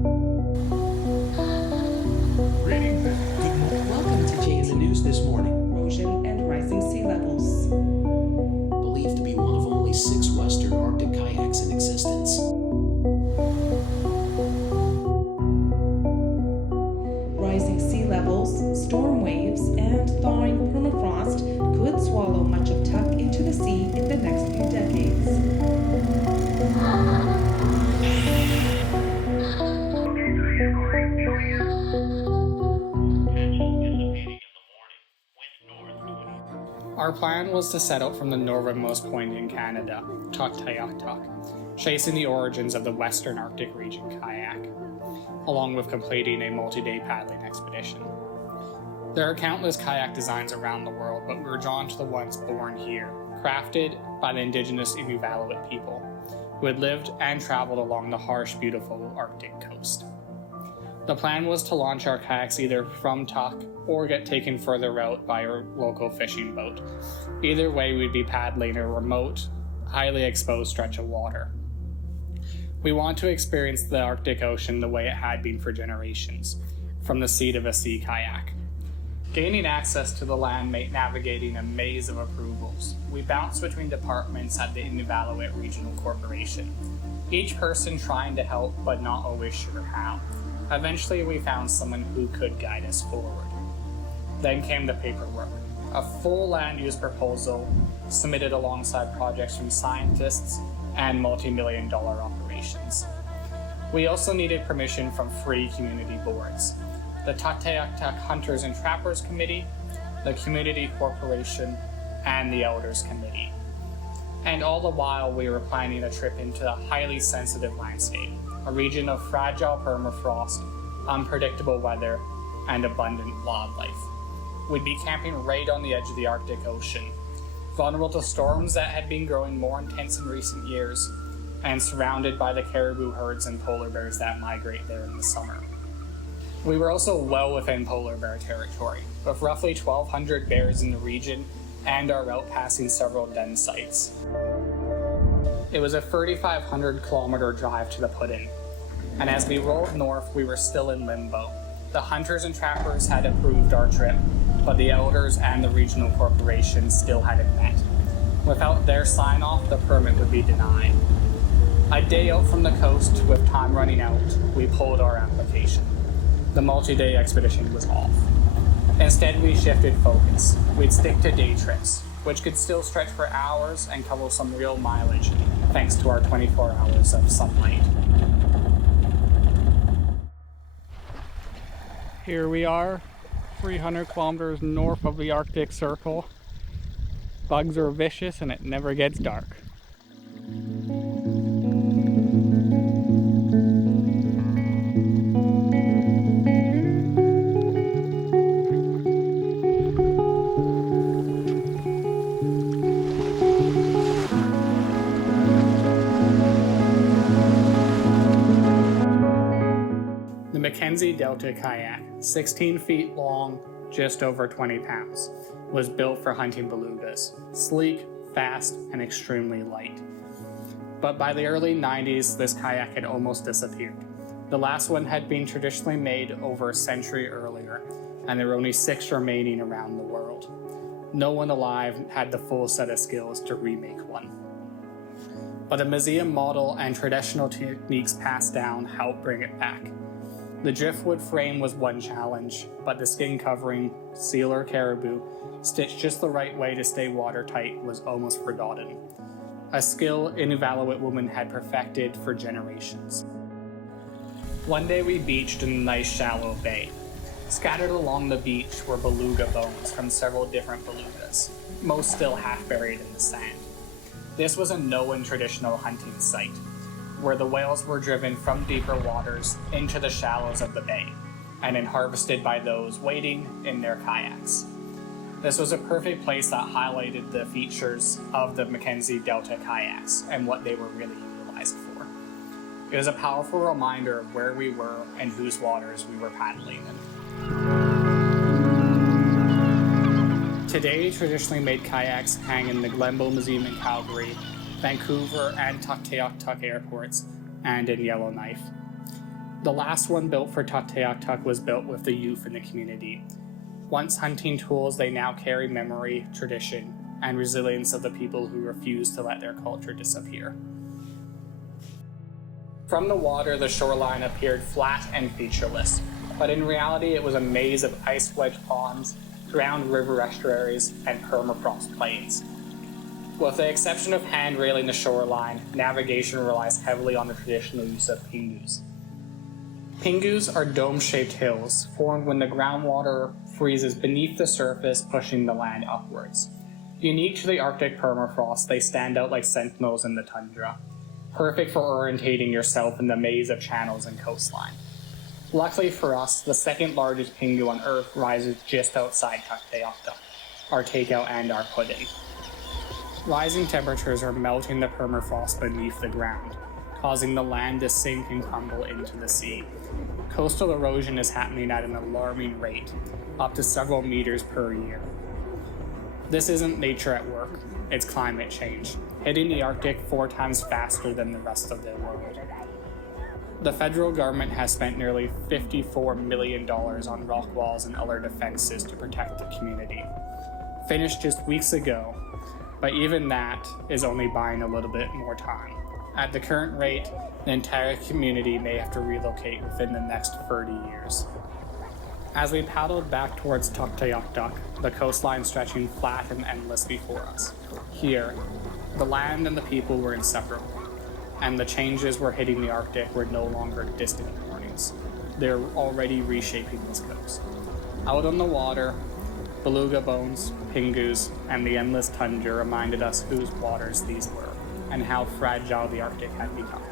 Greetings. Good morning. Welcome to In the news this morning, erosion and rising sea levels. believed to be one of only 6 Western Arctic kayaks in existence. Rising sea levels, storm waves, and thawing permafrost could swallow much of Tuk into the sea in the next few decades. Our plan was to set out from the northernmost point in Canada, Tuktoyaktuk, tracing the origins of the Western Arctic region kayak, along with completing a multi-day paddling expedition. There are countless kayak designs around the world, but we were drawn to the ones born here, crafted by the indigenous Inuvialuit people, who had lived and traveled along the harsh, beautiful Arctic coast. The plan was to launch our kayaks either from Tuk or get taken further out by our local fishing boat. Either way, we'd be paddling a remote, highly exposed stretch of water. We want to experience the Arctic Ocean the way it had been for generations, from the seat of a sea kayak. Gaining access to the land meant navigating a maze of approvals. We bounced between departments at the Inuvialuit Regional Corporation, each person trying to help but not always sure how. Eventually, we found someone who could guide us forward. Then came the paperwork. A full land use proposal submitted alongside projects from scientists and multi-million-dollar operations. We also needed permission from 3 community boards: the Tuktoyaktuk Hunters and Trappers Committee, the Community Corporation, and the Elders Committee. And all the while, we were planning a trip into a highly sensitive landscape, a region of fragile permafrost, unpredictable weather, and abundant wildlife. We'd be camping right on the edge of the Arctic Ocean, vulnerable to storms that had been growing more intense in recent years, and surrounded by the caribou herds and polar bears that migrate there in the summer. We were also well within polar bear territory, with roughly 1,200 bears in the region and our route passing several den sites. It was a 3,500 kilometer drive to the Puddin', and as we rolled north, we were still in limbo. The Hunters and Trappers had approved our trip, but the Elders and the Regional Corporation still hadn't met. Without their sign-off, the permit would be denied. A day out from the coast, with time running out, we pulled our application. The multi-day expedition was off. Instead, we shifted focus. We'd stick to day trips, which could still stretch for hours and cover some real mileage, thanks to our 24 hours of sunlight. Here we are, 300 kilometers north of the Arctic Circle. Bugs are vicious and it never gets dark. The Mackenzie Delta kayak, 16 feet long, just over 20 pounds, was built for hunting belugas, sleek, fast, and extremely light. But by the early 90s, this kayak had almost disappeared. The last one had been traditionally made over a century earlier, and there were only 6 remaining around the world. No one alive had the full set of skills to remake one. But a museum model and traditional techniques passed down helped bring it back. The driftwood frame was one challenge, but the skin covering, seal or caribou, stitched just the right way to stay watertight, was almost forgotten. A skill Inuvialuit women had perfected for generations. One day we beached in a nice shallow bay. Scattered along the beach were beluga bones from several different belugas, most still half buried in the sand. This was a known traditional hunting site, where the whales were driven from deeper waters into the shallows of the bay, and then harvested by those waiting in their kayaks. This was a perfect place that highlighted the features of the Mackenzie Delta kayaks and what they were really utilized for. It was a powerful reminder of where we were and whose waters we were paddling in. Today, traditionally made kayaks hang in the Glenbow Museum in Calgary, Vancouver and Tuktoyaktuk airports, and in Yellowknife. The last one built for Tuktoyaktuk was built with the youth in the community. Once hunting tools, they now carry memory, tradition, and resilience of the people who refuse to let their culture disappear. From the water, the shoreline appeared flat and featureless, but in reality it was a maze of ice wedge ponds, drowned river estuaries, and permafrost plains. With the exception of hand railing the shoreline, navigation relies heavily on the traditional use of pingus. Pingus are dome-shaped hills formed when the groundwater freezes beneath the surface, pushing the land upwards. Unique to the Arctic permafrost, they stand out like sentinels in the tundra, perfect for orientating yourself in the maze of channels and coastline. Luckily for us, the second largest pingu on Earth rises just outside Tuktoyaktuk, our takeout and our put-in. Rising temperatures are melting the permafrost beneath the ground, causing the land to sink and crumble into the sea. Coastal erosion is happening at an alarming rate, up to several meters per year. This isn't nature at work, it's climate change, hitting the Arctic 4 times faster than the rest of the world. The federal government has spent nearly $54 million on rock walls and other defenses to protect the community. Finished just weeks ago, but even that is only buying a little bit more time. At the current rate, the entire community may have to relocate within the next 30 years. As we paddled back towards Tuktoyaktuk, the coastline stretching flat and endless before us. Here, the land and the people were inseparable, and the changes were hitting the Arctic were no longer distant warnings. They're already reshaping this coast. Out on the water, beluga bones, pingus, and the endless tundra reminded us whose waters these were, and how fragile the Arctic had become.